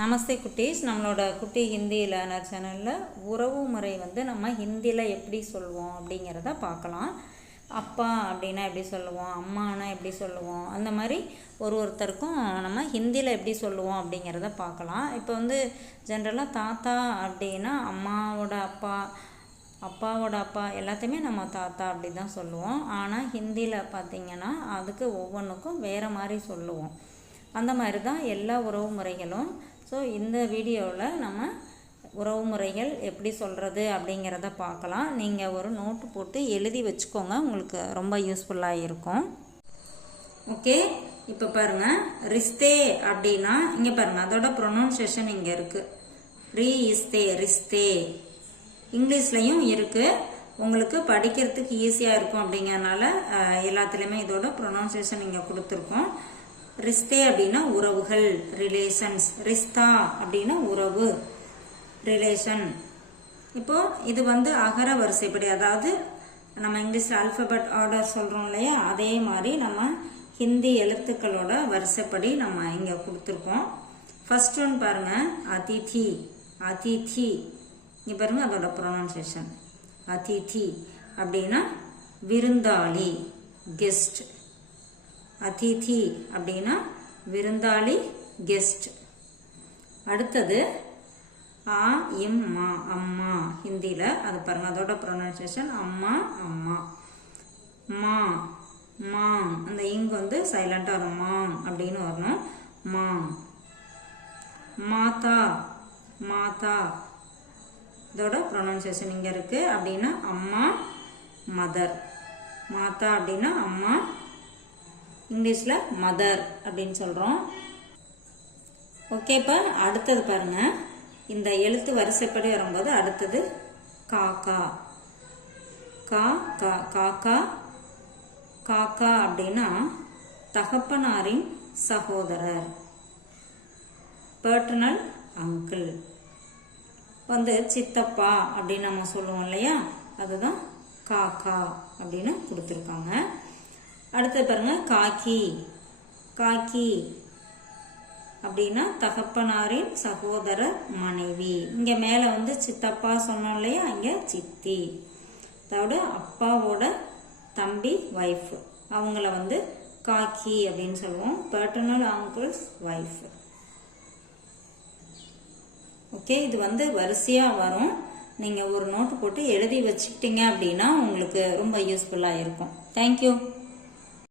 நமஸ்தே குட்டீஸ். நம்மளோட குட்டி ஹிந்தி லேர்னர் சேனலில் உறவு முறை வந்து நம்ம ஹிந்தியில் எப்படி சொல்லுவோம் அப்படிங்கிறத பார்க்கலாம். அப்பா அப்படின்னா எப்படி சொல்லுவோம்? அம்மானா எப்படி சொல்லுவோம்? அந்த மாதிரி ஒரு ஒருத்தருக்கும் நம்ம ஹிந்தியில் எப்படி சொல்லுவோம் அப்படிங்கிறத பார்க்கலாம். இப்போ வந்து ஜென்ரலாக தாத்தா அப்படின்னா அம்மாவோட அப்பா அப்பாவோட அப்பா எல்லாத்தையுமே நம்ம தாத்தா அப்படி தான் சொல்லுவோம். ஆனால் ஹிந்தியில் பார்த்திங்கன்னா அதுக்கு ஒவ்வொன்றுக்கும் வேறு மாதிரி சொல்லுவோம். அந்த மாதிரி தான் எல்லா உறவு முறைகளும் ஸோ இந்த வீடியோவில் நம்ம உறவு முறைகள் எப்படி சொல்கிறது அப்படிங்கிறத பார்க்கலாம். நீங்கள் ஒரு நோட்டு போட்டு எழுதி வச்சுக்கோங்க. உங்களுக்கு ரொம்ப யூஸ்ஃபுல்லாக இருக்கும். ஓகே இப்போ பாருங்கள் ரிஸ்தே அப்படின்னா இங்கே பாருங்கள் அதோட ப்ரொனவுன்சியேஷன் இங்கே இருக்குது ரீ இஸ்தே ரிஸ்தே. இங்கிலீஷ்லையும் இருக்குது உங்களுக்கு படிக்கிறதுக்கு ஈஸியாக இருக்கும் அப்படிங்கறனால எல்லாத்துலேயுமே இதோட ப்ரொனவுன்சியேஷன் இங்கே கொடுத்துருக்கோம். ரிஸ்தே அப்படின்னா உறவுகள் ரிலேஷன்ஸ் ரிஸ்தா அப்படின்னா உறவு ரிலேஷன் இப்போ இது வந்து அகர வரிசைப்படி அதாவது நம்ம இங்கிலீஷ் ஆல்பபெட் ஆர்டர் சொல்கிறோம் இல்லையா? அதே மாதிரி நம்ம ஹிந்தி எழுத்துக்களோட வரிசைப்படி நம்ம இங்கே கொடுத்துருக்கோம். ஃபர்ஸ்ட் ஒன் பாருங்க. அதிதி. அதிதி. இங்கே பாருங்க அதோட ப்ரொனன்சியேஷன் அதிதி அப்படின்னா விருந்தாளி கெஸ்ட் அதிதி அப்படின்னா விருந்தாளி கெஸ்ட் அடுத்தது ஆ இம் மா அம்மா. ஹிந்தியில் அது பாருங்கள் அதோட ப்ரொனன்சியேஷன் அம்மா அம்மா. மா மாங் அந்த இங்கு வந்து சைலண்டாக வரும். மாங் அப்படின்னு வரணும். மாங் மாதா மாதா. இதோட ப்ரொனன்சியேஷன் இங்கே இருக்குது அப்படின்னா அம்மா மதர் மாதா அப்படின்னா அம்மா இங்கிலீஷில் மதர் அப்படின்னு சொல்கிறோம் ஓகே இப்போ அடுத்தது பாருங்கள் இந்த எழுத்து வரிசைப்படி வரும்போது அடுத்தது காக்கா. கா கா காக்கா. காக்கா அப்படின்னா தகப்பனாரின் சகோதரர். பேர்டனல் அங்கிள் வந்து சித்தப்பா அப்படின்னு நம்ம சொல்லுவோம் இல்லையா? அதுதான் காக்கா அப்படின்னு கொடுத்துருக்காங்க. அடுத்து பாருங்க காக்கி. காக்கி. அப்படின்னா தகப்பனாரின் சகோதர மனைவி. இங்க மேல வந்து சித்தப்பா சொன்னோம் இல்லையா? இங்க சித்தி. அதோட அப்பாவோட தம்பி ஒய்ஃப் அவங்கள வந்து காக்கி அப்படின்னு சொல்லுவோம். பேட்டர்னல் அங்கிள்ஸ் ஒய்ஃப் ஓகே இது வந்து வரிசையாக வரும். நீங்கள் ஒரு நோட்டு போட்டு எழுதி வச்சுக்கிட்டீங்க அப்படின்னா உங்களுக்கு ரொம்ப யூஸ்ஃபுல்லாக இருக்கும். தேங்க்யூ